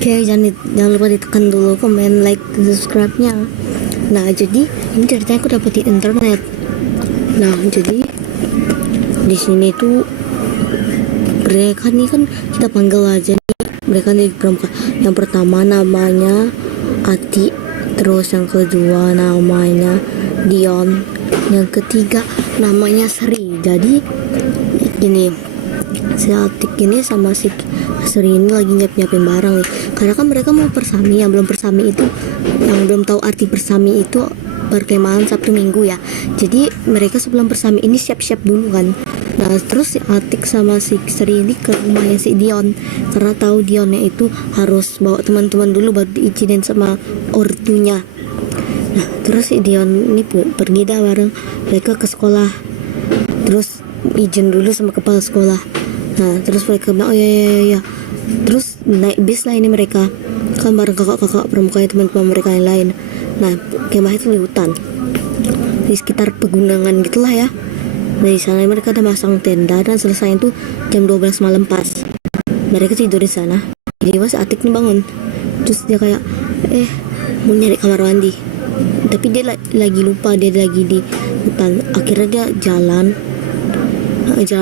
Oke, jangan lupa ditekan dulu komen, like, dan subscribe-nya. Nah, jadi ini ceritanya aku dapat di internet. Nah, jadi di sini tuh mereka nih kan kita panggil aja nih mereka nih pramuka. Yang pertama namanya Ati, terus yang kedua namanya Dion, yang ketiga namanya Sri. Jadi gini, si Atik ini sama si Sri ini lagi nyiapin barang nih, karena kan mereka mau persami. Yang belum persami itu, yang belum tahu arti persami itu perkemahan Sabtu Minggu ya. Jadi mereka sebelum persami ini siap-siap dulu kan. Nah terus si Atik sama si Sri ini ke rumahnya si Dion, karena tahu Dionnya itu harus bawa teman-teman dulu baru diizinin sama ortunya. Nah terus si Dion ini pergi dah bareng mereka ke sekolah, terus izin dulu sama kepala sekolah. Nah terus mereka bilang oh ya. Terus naik bis lah ini mereka kan bareng kakak-kakak pramukanya teman-teman mereka yang lain. Nah kemah itu di hutan, di sekitar pegunungan gitulah ya. Nah di sana mereka ada masang tenda dan selesai itu jam 12 malam pas. Mereka tidur di sana. Jadi Mas Atik nih bangun, terus dia kayak mau nyari kamar mandi, tapi dia lagi lupa dia lagi di hutan. Akhirnya dia jalan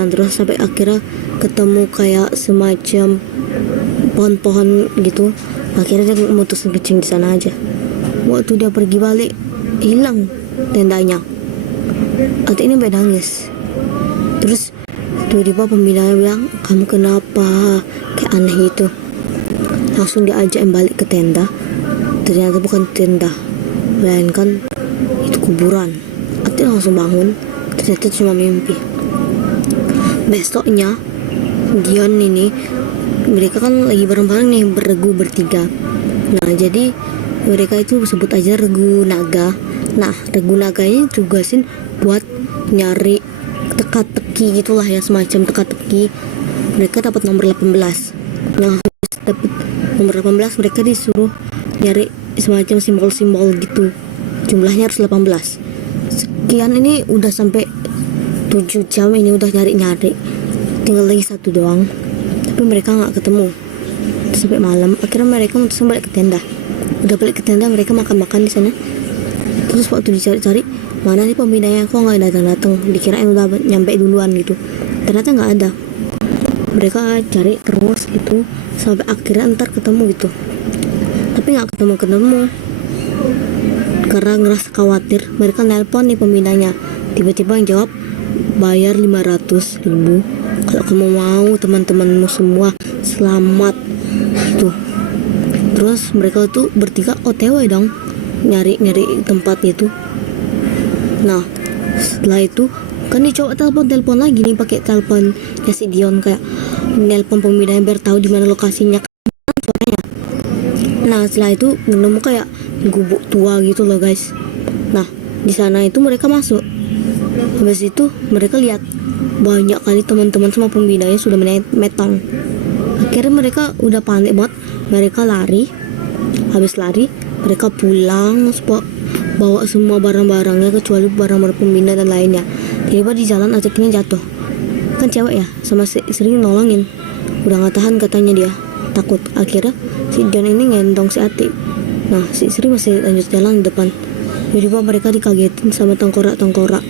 terus sampai akhirnya ketemu kayak semacam pohon-pohon gitu. Akhirnya dia memutuskan kencing di sana aja. Waktu dia pergi balik, hilang tendanya. Atik ini nangis. Terus tiba-tiba pembinanya bilang, kamu kenapa? Kayak aneh gitu. Langsung diajak balik ke tenda. Ternyata bukan tenda, melainkan itu kuburan. Atik langsung bangun. Ternyata cuma mimpi. Besoknya Dion ini, mereka kan lagi bareng-bareng nih, beregu bertiga. Nah jadi mereka itu sebut aja regu naga. Nah regu naga ini tugasin buat nyari teka-teki gitulah ya, semacam teka-teki. Mereka dapat nomor 18. Yang habis dapat nomor 18 mereka disuruh nyari semacam simbol-simbol gitu. Jumlahnya harus 18. Sekian ini udah sampai 7 jam ini udah nyari-nyari. Tinggal lagi satu doang, tapi mereka nggak ketemu. Terus sampai malam akhirnya mereka memutuskan balik ke tenda. Udah balik ke tenda mereka makan-makan di sana. Terus waktu dicari-cari, mana nih pembinanya, kok nggak datang-datang? Dikirain udah nyampe duluan gitu. Ternyata nggak ada. Mereka cari terus gitu sampai akhirnya ntar ketemu gitu. Tapi nggak ketemu karena ngerasa khawatir. Mereka nelpon nih pembinanya. Tiba-tiba yang jawab, bayar 500.000 kalau kamu mau teman-temanmu semua selamat gitu. Terus mereka tuh bertiga OTW dong nyari tempat itu. Nah setelah itu kan dicoba telepon lagi nih pakai telepon ya si Dion, kayak nelpon pembinanya biar tahu di mana lokasinya suaranya. Nah setelah itu nemu kayak gubuk tua gitu loh guys. Nah di sana itu mereka masuk. Habis itu mereka lihat banyak kali teman-teman sama pembinanya sudah metong. Akhirnya mereka udah panik banget. Mereka lari. Habis lari mereka pulang, bawa semua barang-barangnya kecuali barang-barang pembina dan lainnya. Tiba-tiba di jalan Atiknya jatuh. Kan cewek ya, sama Sri nolongin. Udah gak tahan katanya dia, takut. Akhirnya si Dion ini ngendong si Atik. Nah si Sri masih lanjut jalan di depan. Tiba-tiba mereka dikagetin sama tengkorak-tengkorak.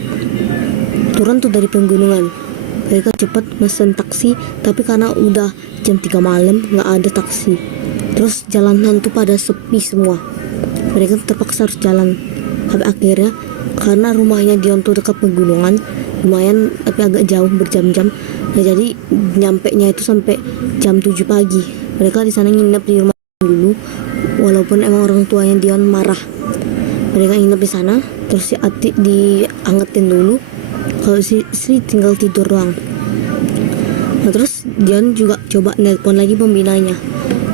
Turun tuh dari pegunungan. Mereka cepat mesen taksi, tapi karena udah jam 3 malam nggak ada taksi. Terus jalanan tuh pada sepi semua. Mereka terpaksa harus jalan. Tapi akhirnya karena rumahnya Dion tuh dekat pegunungan, lumayan tapi agak jauh berjam-jam. Nah jadi nyampenya itu sampai jam 7 pagi. Mereka di sana nginep di rumah dulu, walaupun emang orang tuanya Dion marah. Mereka nginep di sana, terus si Atik diangetin dulu. Kalau si Sri tinggal tidur doang. Nah terus Dion juga coba nelpon lagi pembinanya,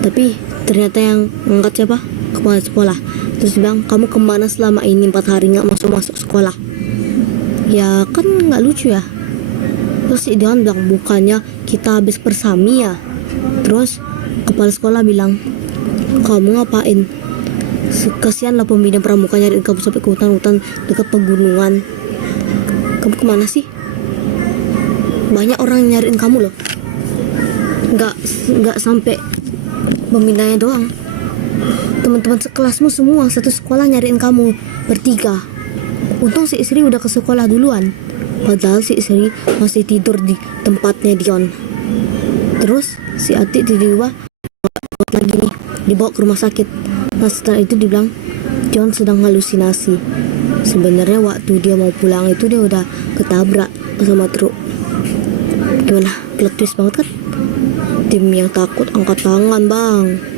tapi ternyata yang ngangkat siapa? Kepala sekolah. Terus bilang, kamu kemana selama ini 4 hari nggak masuk sekolah? Ya kan nggak lucu ya. Terus si Dion bilang, bukannya kita habis persami ya? Terus kepala sekolah bilang, kamu ngapain? Kasihan lah pembina pramuka nyariin kamu sampai ke hutan-hutan dekat pegunungan. Kamu kemana sih? Banyak orang nyariin kamu loh. Nggak sampai memindahnya doang. Teman-teman sekelasmu semua satu sekolah nyariin kamu bertiga. Untung si Isri udah ke sekolah duluan, padahal si Isri masih tidur di tempatnya Dion. Terus si Atik tiba-tiba lagi nih dibawa ke rumah sakit. Nah setelah itu dibilang Dion sedang halusinasi. Sebenarnya waktu dia mau pulang itu dia udah ketabrak sama truk. Gimana, plot twist banget kan? Tim yang takut angkat tangan bang.